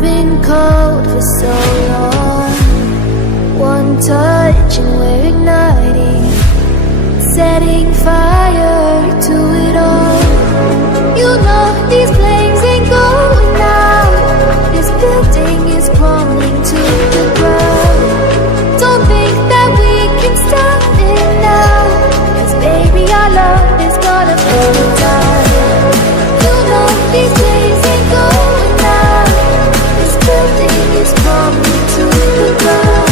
I've been cold for so long. One touch and we're igniting, setting fire to it all. You know these flames ain't going out. This building is crumbling to the ground. Don't think that we can stop it now, 'cause baby our love is gonna burn it down. You know these flames ain't going out. This building is crumbling to the ground.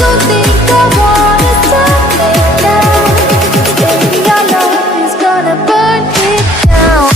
Don't think I wanna stop it now, 'cause baby our love is gonna burn it down.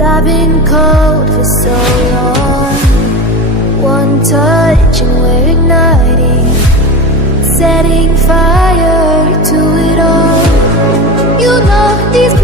I've been cold for so long. One touch and we're igniting, setting fire to it all. You know these